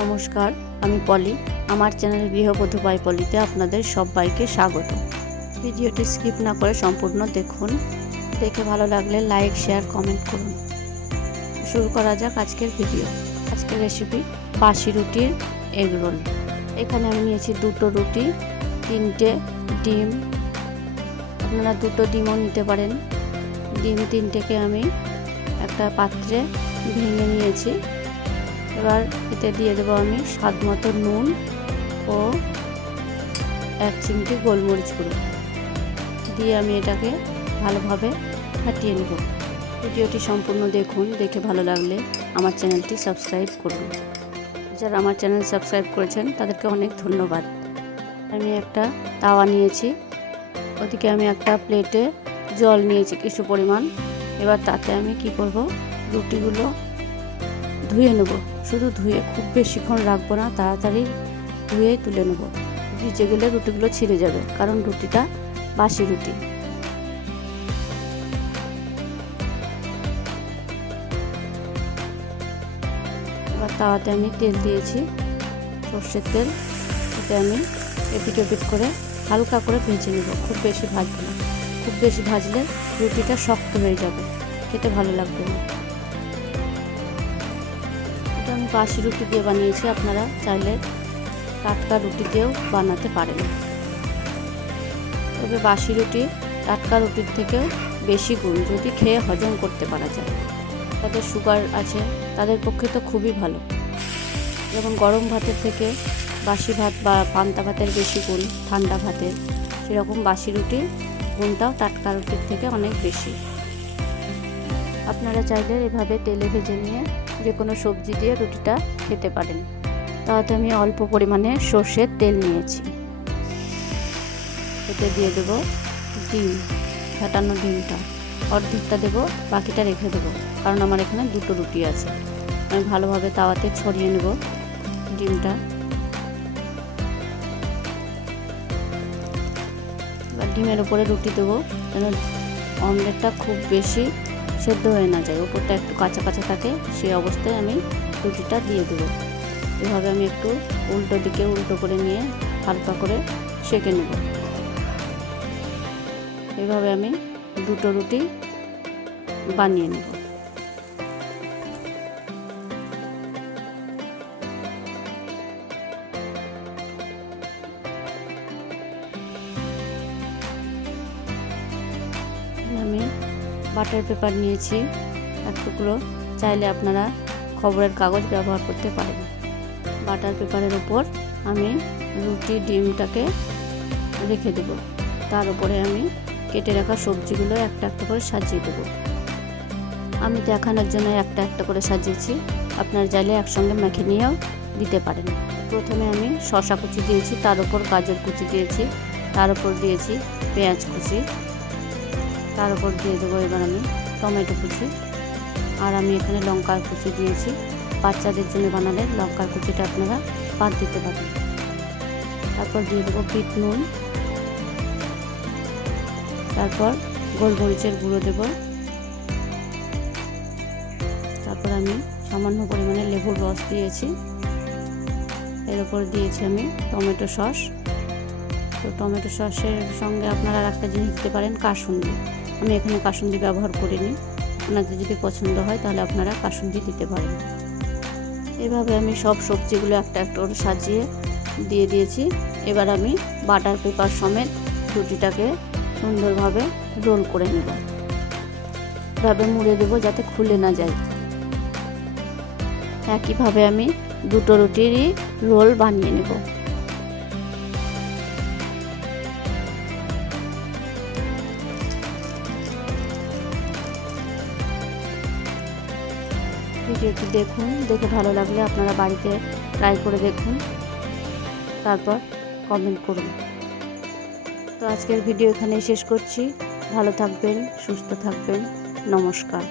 নমস্কার, আমি পলি। আমার চ্যানেল গৃহবধূ বাই পলিতে আপনাদের সবাইকে স্বাগত। ভিডিওটি স্কিপ না করে সম্পূর্ণ দেখুন। দেখে ভালো লাগলে লাইক, শেয়ার, কমেন্ট করুন। শুরু করা যাক আজকের ভিডিও। আজকের রেসিপি বাসি রুটির এগ রোল। এখানে আমি নিয়েছি 2টো রুটি, 3টে ডিম। আপনারা 2টো ডিমও নিতে পারেন। ডিম 3টেকে আমি একটা পাত্রে ভেঙে নিয়েছি। এবার এতে দিয়ে দেবো আমি স্বাদ মতো নুন ও 1 চিমটি গোলমরিচ গুঁড়ো দিয়ে আমি এটাকে ভালোভাবে ফাটিয়ে নেব। ভিডিওটি সম্পূর্ণ দেখুন। দেখে ভালো লাগলে আমার চ্যানেলটি সাবস্ক্রাইব করুন। যারা আমার চ্যানেল সাবস্ক্রাইব করেছেন তাদেরকে অনেক ধন্যবাদ। আমি একটা তাওয়া নিয়েছি, ওদিকে আমি একটা প্লেটে জল নিয়েছি কিছু পরিমাণ। এবার তাতে আমি কি করব, রুটিগুলো ধুয়ে নেব। শুধু ধুয়ে, খুব বেশিক্ষণ রাখবো না, তাড়াতাড়ি ধুয়েই তুলে নেব। ভিজে গেলে রুটিগুলো ছিঁড়ে যাবে, কারণ রুটিটা বাসি রুটি। এবার তাওয়াতে আমি তেল দিয়েছি, সর্ষের তেল। এতে আমি এপিট ওপিট করে হালকা করে ভেজে নেব। খুব বেশি ভাজবো না, খুব বেশি ভাজলে রুটিটা শক্ত হয়ে যাবে, খেতে ভালো লাগবে না। আমি বাসি রুটি দিয়ে বানিয়েছি, আপনারা চাইলে টাটকা রুটি দিয়েও বানাতে পারেন। তবে বাসি রুটি টাটকা রুটির থেকেও বেশি গুণ, যদি খেয়ে হজম করতে পারা যায়। তাদের সুগার আছে তাদের পক্ষে তো খুবই ভালো। যেমন গরম ভাতের থেকে বাসি ভাত বা পান্তা ভাতের বেশি গুণ ঠান্ডা ভাতের, সেরকম বাসি রুটির গুণটাও টাটকা রুটির থেকে অনেক বেশি। আপনারা চাইলে এভাবে তেলে ভেজে নিয়ে যে কোনো সবজি দিয়ে রুটিটা খেতে পারেন। তাতে আমি অল্প পরিমাণে সর্ষের তেল নিয়েছি। এতে দিয়ে দেবো ডিম, ফাটানো ডিমটা অর্ধেকটা দেবো, বাকিটা রেখে দেবো, কারণ আমার এখানে 2টো রুটি আছে। আমি ভালোভাবে তাওয়াতে ছড়িয়ে নেব ডিমটা। এবার ডিমের উপরে রুটি দেবো, যেন অমলেটটা খুব বেশি সেদ্ধ হয়ে না যায়, উপরটা একটু কাঁচা কাঁচা থাকে। সেই অবস্থায় আমি রুটিটা দিয়ে দেবো। এভাবে আমি একটু উল্টো দিকে উল্টো করে নিয়ে হালকা করে সেঁকে নেব। এভাবে আমি 2টো রুটি বানিয়ে নেব। আমি বাটার পেপার নিয়েছি 1 টুকরো, চাইলে আপনারা খবরের কাগজ ব্যবহার করতে পারেন। বাটার পেপারের উপর আমি রুটি ডিমটাকে রেখে দেব। তার উপরে আমি কেটে রাখা সবজিগুলো একটা একটা করে সাজিয়ে দেব। আমি দেখানোর জন্য একটা একটা করে সাজিয়েছি, আপনারা চাইলে একসঙ্গে মেখে নিয়েও দিতে পারেন। প্রথমে আমি শসা কুচি দিয়েছি, তার উপর গাজর কুচি দিয়েছি, তার উপর দিয়েছি পেঁয়াজ কুচি, তার উপর দিয়ে দেবো এবার আমি টমেটো কুচি, আর আমি এখানে লঙ্কার কুচি দিয়েছি। বাচ্চাদের জন্য বানালে লঙ্কার কুচিটা আপনারা বাদ দিতে পারেন। তারপর দিয়ে দেবো বিট নুন, তারপর গোলমরিচের গুঁড়ো দেব, তারপর আমি সামান্য পরিমাণে লেবুর রস দিয়েছি। এর উপর দিয়েছি আমি টমেটো সস। তো টমেটো সসের সঙ্গে আপনারা একটা জিনিস দিতে পারেন, কাসুন্দি। আমি এখানে কাসুন্দি ব্যবহার করিনি, আপনাদের যদি পছন্দ হয় তাহলে আপনারা কাসুন্দি দিতে পারেন। এভাবে আমি সব সবজিগুলো একটা একটা করে সাজিয়ে দিয়ে দিয়েছি। এবার আমি বাটার পেপার সমেত রুটিটাকে সুন্দরভাবে রোল করে নেব। এভাবে মুড়ে দেবো যাতে খুলে না যায়। একইভাবে আমি 2টো রুটিরই রোল বানিয়ে নেব। ভিডিওটি দেখুন, দেখে ভালো লাগলে আপনারা বাড়িতে ট্রাই করে দেখুন, তারপর কমেন্ট করুন। তো আজকের ভিডিও এখানেই শেষ করছি। ভালো থাকবেন, সুস্থ থাকবেন। নমস্কার।